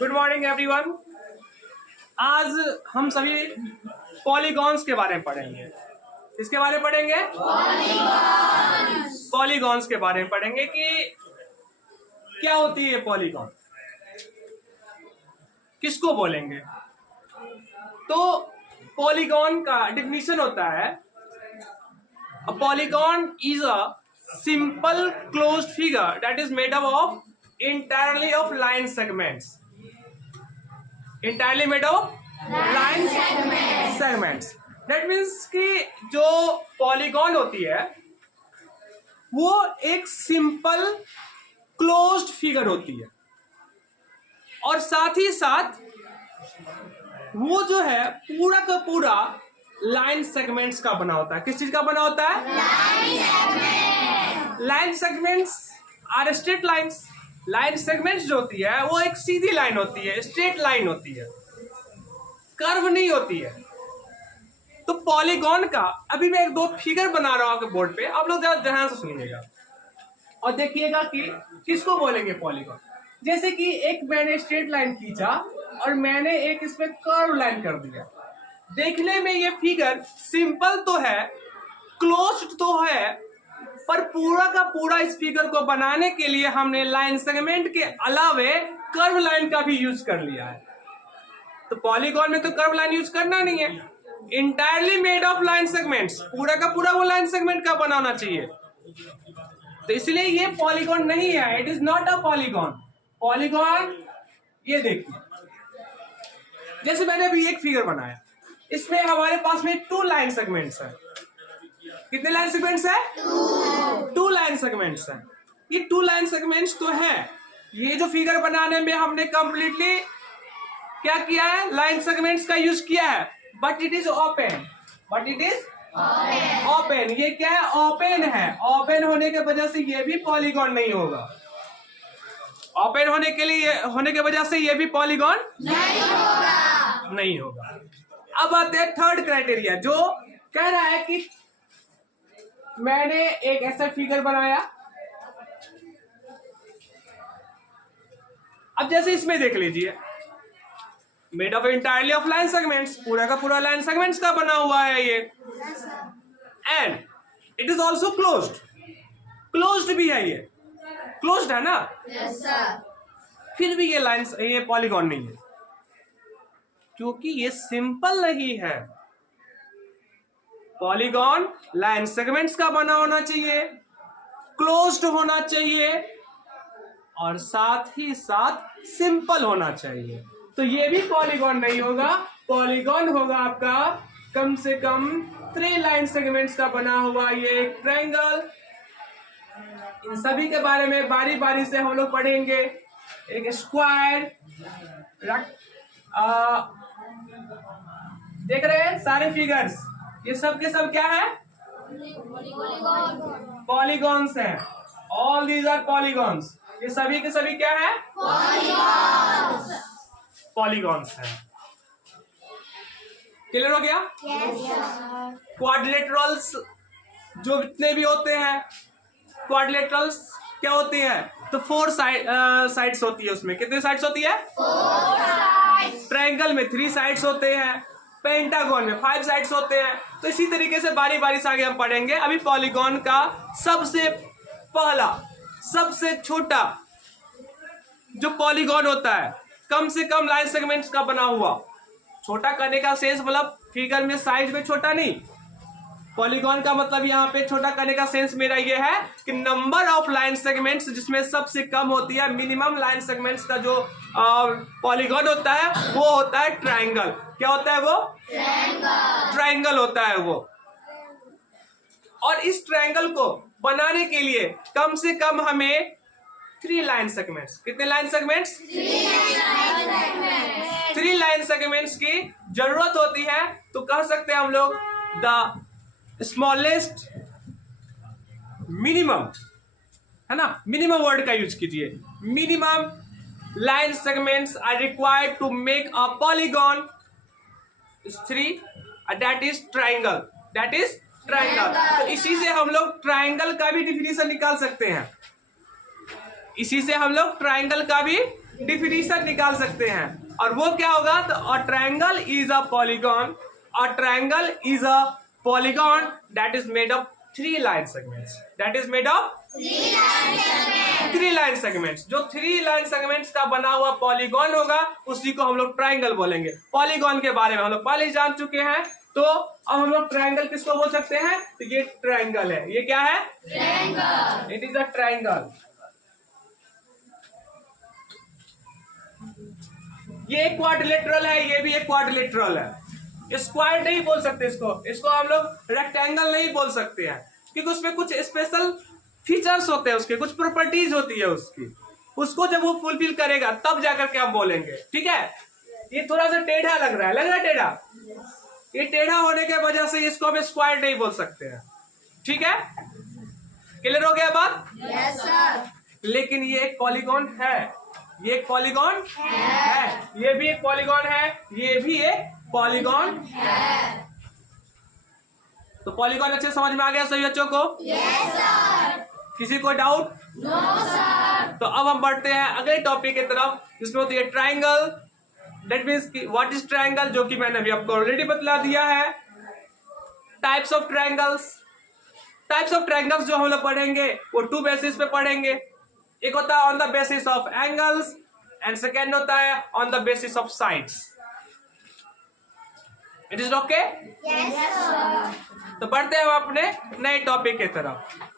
Good morning everyone. आज हम सभी पॉलीगॉन्स के बारे में पढ़ेंगे। किसके बारे में पढ़ेंगे? पॉलीगॉन्स के बारे में पढ़ेंगे कि क्या होती है पॉलीगॉन, किसको बोलेंगे। तो पॉलीगॉन का डिफिनीशन होता है, a polygon is a simple closed figure that is made up of entirely of line segments. Entirely made of line segments. That means कि जो पॉलीगॉन होती है वो एक सिंपल क्लोज्ड फिगर होती है और साथ ही साथ वो जो है पूरा का पूरा लाइन सेगमेंट्स का बना होता है। किस चीज का बना होता है? Line segments are straight lines. Line segments जो होती है वो एक सीधी लाइन होती है, स्ट्रेट लाइन होती है, कर्व नहीं होती है। तो पॉलीगॉन का अभी मैं एक दो फिगर बना रहा हूं आपके बोर्ड पे, आप लोग जरा ध्यान से सुनिएगा और देखिएगा कि किसको बोलेंगे पॉलीगॉन। जैसे कि एक मैंने स्ट्रेट लाइन खींचा और मैंने एक इसमें कर्व लाइन कर दिया। देखने में ये फिगर सिंपल तो है, क्लोज्ड तो है, पर पूरा का पूरा इस फिगर को बनाने के लिए हमने लाइन सेगमेंट के अलावे कर्व लाइन का भी यूज कर लिया है। तो पॉलीगॉन में तो कर्व लाइन यूज करना नहीं है, entirely made of line segments, पूरा का पूरा वो लाइन सेगमेंट का बनाना चाहिए। तो इसलिए ये पॉलीगॉन नहीं है, it is not a polygon. Polygon ये देखिए, जैसे मैंने अभी एक फिगर बनाया, इसमें हमारे पास में 2 लाइन सेगमेंट्स है। कितने लाइन सेगमेंट्स है? 2 लाइन सेगमेंट्स है। ये 2 लाइन सेगमेंट्स तो है। ये जो फिगर बनाने में हमने कंप्लीटली क्या किया है? लाइन सेगमेंट्स का यूज किया है, but it is open. But it is open. ये क्या है? ओपन है। ओपन होने के वजह से ये भी पॉलीगॉन नहीं होगा। ओपन होने के वजह से ये भी पॉलीगॉन नहीं होगा। अब आते हैं थर्ड क्राइटेरिया, जो कह रहा है कि मैंने एक ऐसा फिगर बनाया। अब जैसे इसमें देख लीजिए, made of entirely of line segments, पूरा का पूरा लाइन सेगमेंट्स का बना हुआ है ये, and it is also closed. Closed भी है, ये क्लोज्ड है ना? yes, फिर भी ये पॉलीगॉन नहीं है, क्योंकि ये सिंपल नहीं है। पॉलीगॉन लाइन सेगमेंट्स का बना होना चाहिए, क्लोज्ड होना चाहिए और साथ ही साथ सिंपल होना चाहिए। तो ये भी पॉलीगॉन नहीं होगा। पॉलीगॉन होगा आपका कम से कम 3 लाइन सेगमेंट्स का बना हुआ ये एक ट्रायंगल। इन सभी के बारे में बारी बारी से हम लोग पढ़ेंगे। एक स्क्वायर, देख रहे हैं सारे फिगर्स, ये सब के सब क्या है? पॉलीगॉन्स हैं। All these are polygons. ये सभी के सभी क्या है? पॉलीगॉन्स हैं। क्लियर हो गया? क्वाड्रिलेटरल्स जो जितने भी होते हैं, क्वाड्रिलेटरल्स क्या होते हैं? तो 4 साइड्स होती है। उसमें कितने साइड्स होती है? 4 ट्रायंगल में 3 साइड्स होते हैं, पेंटागन में 5 साइड्स होते हैं। तो इसी तरीके से बारी बारी से आगे हम पढ़ेंगे। अभी पॉलीगॉन का सबसे पहला, सबसे छोटा जो पॉलीगॉन होता है, कम से कम लाइन सेगमेंट्स का बना हुआ। छोटा करने का सेंस मतलब फिगर में साइज में छोटा नहीं। पॉलीगॉन का मतलब यहाँ पे छोटा करने का सेंस मेरा ये है कि नंबर ऑफ लाइन सेगमेंट्स जिसमें सबसे कम होती है, मिनिमम लाइन सेगमेंट्स का जो पॉलीगॉन होता है वो होता है ट्रायंगल। क्या होता है वो? ट्रायंगल होता है वो। और इस ट्रायंगल को बनाने के लिए कम से कम हमें 3 लाइन सेगमेंट्स, कितने लाइन सेगमेंट्स? 3 लाइन सेगमेंट्स की जरूरत होती है। तो कह सकते हैं हम लोग द स्मॉलेस्ट मिनिमम, है ना? मिनिमम वर्ड का यूज कीजिए। Minimum line segments are required to make a polygon 3, that is triangle. That is triangle. तो इसी से हम लोग ट्रायंगल का भी डिफिनीशन निकाल सकते हैं। इसी से हम लोग ट्रायंगल का भी डिफिनीशन निकाल सकते हैं, और वो क्या होगा, तो a triangle is a polygon, a triangle is a polygon that is made of 3 line segments, that is made of 3 line segments. जो 3 लाइन सेगमेंट्स का बना हुआ पॉलीगॉन होगा उसी को हम लोग ट्रायंगल बोलेंगे। पॉलीगॉन के बारे में हम लोग पहले ही जान चुके हैं, तो अब हम लोग ट्रायंगल किसको बोल सकते हैं, तो ये ट्रायंगल है, ये क्या है, triangle, it is a triangle. ये एक क्वाड्रिलेटरल है, ये भी एक क्वाड्रिलेटरल है। स्क्वायर नहीं बोल सकते इसको हम लोग रेक्टेंगल नहीं बोल सकते हैं, क्योंकि उसमें कुछ स्पेशल फीचर्स होते हैं, उसके कुछ प्रॉपर्टीज होती है उसकी, उसको जब वो फुलफिल करेगा तब जाकर के हम बोलेंगे, ठीक है। ये थोड़ा सा टेढ़ा लग रहा है टेढ़ा, ये टेढ़ा होने के वजह से इसको हम स्क्वायर नहीं बोल सकते हैं, ठीक है। क्लियर हो गया बात? Yes sir. लेकिन ये एक पॉलीगॉन है, ये एक पॉलीगॉन है, ये भी एक पॉलीगॉन है, ये भी एक पॉलीगॉन है। तो पॉलीगॉन अच्छे समझ में आ गया सभी बच्चों को? Yes sir. किसी को डाउट? No sir. तो अब हम बढ़ते हैं अगले टॉपिक की तरफ, जिसमें होती है triangle. That means what is triangle, जो कि मैंने अभी आपको ऑलरेडी बतला दिया है। Types of triangles, types of triangles जो हम लोग पढ़ेंगे वो 2 बेसिस पे पढ़ेंगे। एक होता है on the basis of angles and second होता है on the basis of sides. It is okay? Yes sir. तो बढ़ते हैं हम अपने नए टॉपिक की तरफ।